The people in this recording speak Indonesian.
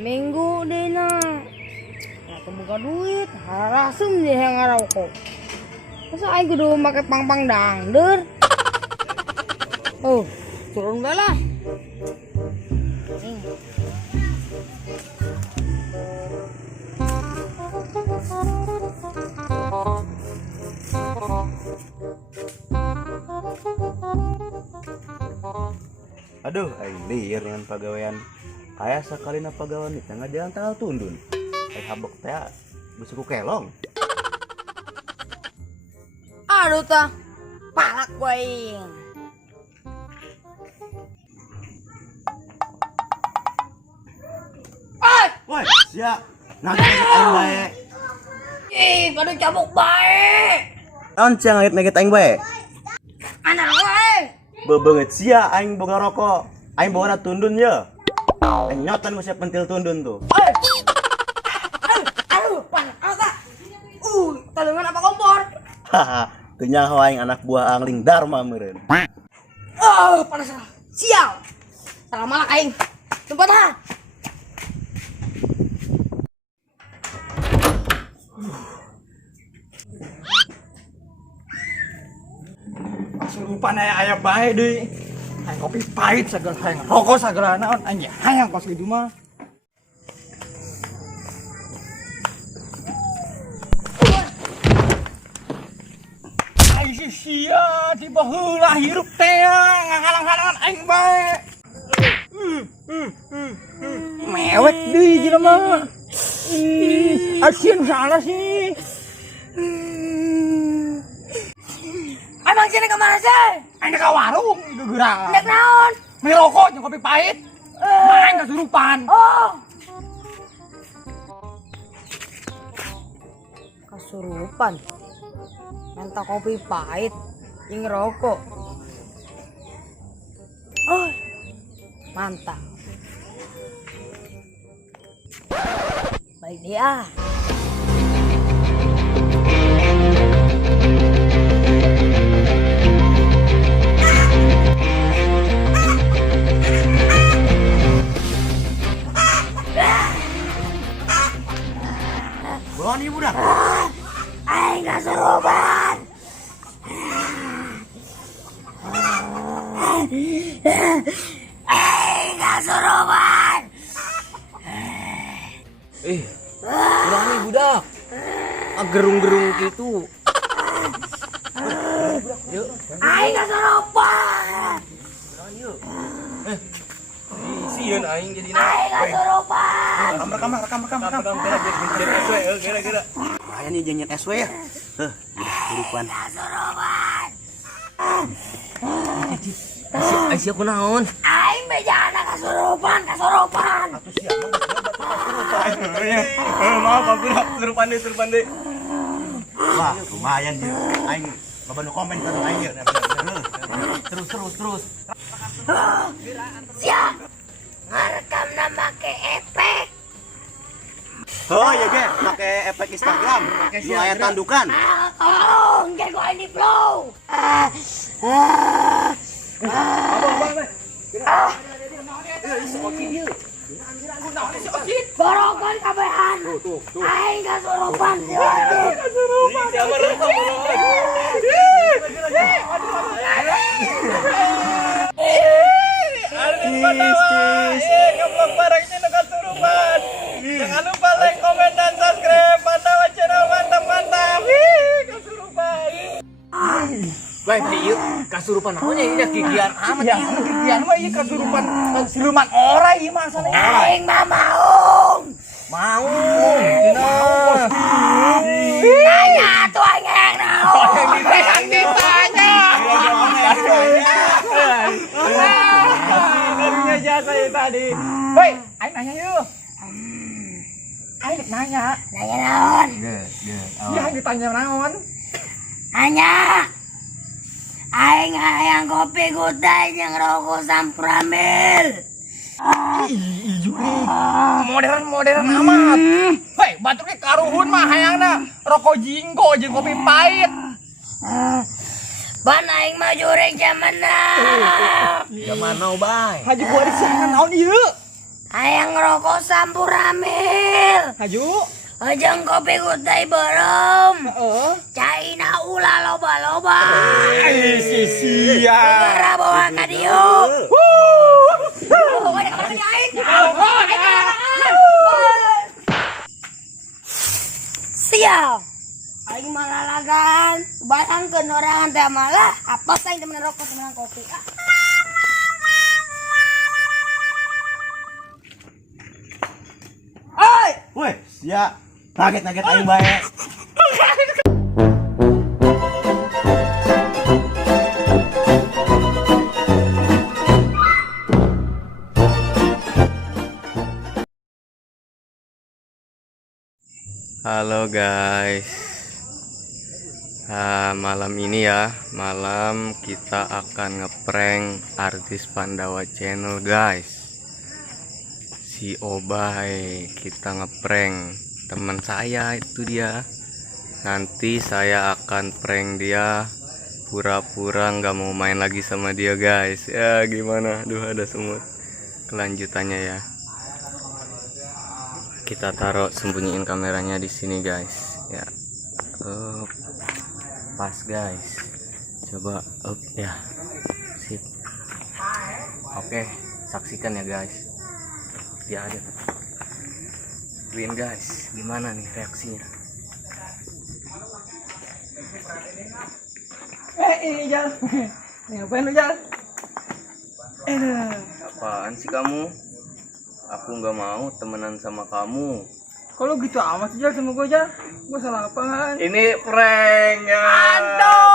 minggu deh nah. Aku buka duit, harasem deh yang ngarokok. Masa aing kudu make pang-pang dangder? Oh, turun bae lah. Aduh, aing liar dengan pagawean. Kayak sekali na pagawean itu nggak jalan tanggal tundun. Aing habek teh besuku kelong. Aduh tah, palak waing. Woi, sia. Ngaget aing bae. Ih, pada cabuk bae. Naon sia ngaget aing bae? Anak wae. Bebeungeut sia aing boga rokok. Aing boga tundun ye. Aing nyotan ku sia pentil tundun tuh. Aduh, panas apa? Talungan apa kompor? Haha, teu nyaho aing anak buah angling Dharma meureun. Panas. Sial. Salah malak aing. Tempat ha. Surupan aya bae deui. Hayang kopi pahit sagala hayang rokok sagala naon anjing hayang kos kitu mah. Ai sia tiba heula hirup teh ngahalang-halangan aing bae. Mewek deui jelema. Asieun salah sih. Emang sini kemana sih? Aing ka warung gegeura. Dek naon? Beli rokok jeung kopi pahit. Main kesurupan. Oh. Kesurupan. Minta kopi pahit, jeung rokok. Oh. Mantap. Baik dia. Boni budak. Aing kesurupan. Aing kesurupan. Udah nih budak. Gerung-gerung gitu. Aing kesurupan. Sieun aing jadi Aing kesurupan. Rekam. Gara-gara. Aya nih janjian SW ya. Kesurupan. Kesurupan. Aisyah kunaon? Aing bejana kesurupan. Maaf budak, kesurupan deui. Wah, lumayan dia. Aing loba nu komen ka aing ye. Terus. Siap. Ngerekam nama ke efek. Oh iya ge, pakai efek Instagram. Nu aya tandukan. Tolong, jangan gua ini flow. Borokan kabehan. Aing kesurupan. Ngeblok barangnya nu kasurupan. Jangan lupa like, komen, dan subscribe. Pantauan channel mantap. Kasurupan. Baik, ieu kasurupan naon ya kikian amat Ya, ieu. kikian mah ieu kasurupan siluman ora ieu mah asana. Aing mah mau. Mau. Tanya tuh aing yang naon. Yang ditanya. Kasih jasa ya tadi. Woi, aing nanya yuk. Aing nanya. Nanya naon? Iya, ditanya naon? Hanya aing hayang kopi gudai jeung rokok sampramil. Modern amat. Hei, batuknya karuhun mah hayangna rokok jinggo jeung kopi pahit. Ban aing mah jureg zaman now. Zaman now, bay. Haji Buari siangan naon ieu? Ayang ngerokok sampuramil. Ayo. Ajang kopi kutai belum. Heeh. China ulah loba-loba. Sia. Segera bawa ke dia. Sial. Aing malah lagan. Bayangkeun orang teh malah apa saing temen rokok temen kopi. Woi, sia. Naget-naget aing bae. Halo guys, malam ini ya, malam kita akan ngeprank artis Pandawa Channel guys. Si Obay, kita ngeprank teman saya itu dia. Nanti saya akan prank dia, pura-pura nggak mau main lagi sama dia guys. Ya gimana? Duh ada semut. Kelanjutannya ya. Kita taruh sembunyiin kameranya di sini guys ya. Pas guys, coba up ya, sip. Oke, saksikan ya guys. Dia ada Win guys, gimana nih reaksinya? Ini Jal. Ngapain lu Jal? Apaan sih kamu? Aku nggak mau temenan sama kamu. Kalau gitu amat sih Jal sama gue Jal. Gue salah apaan? Ini prank ya. Aduh.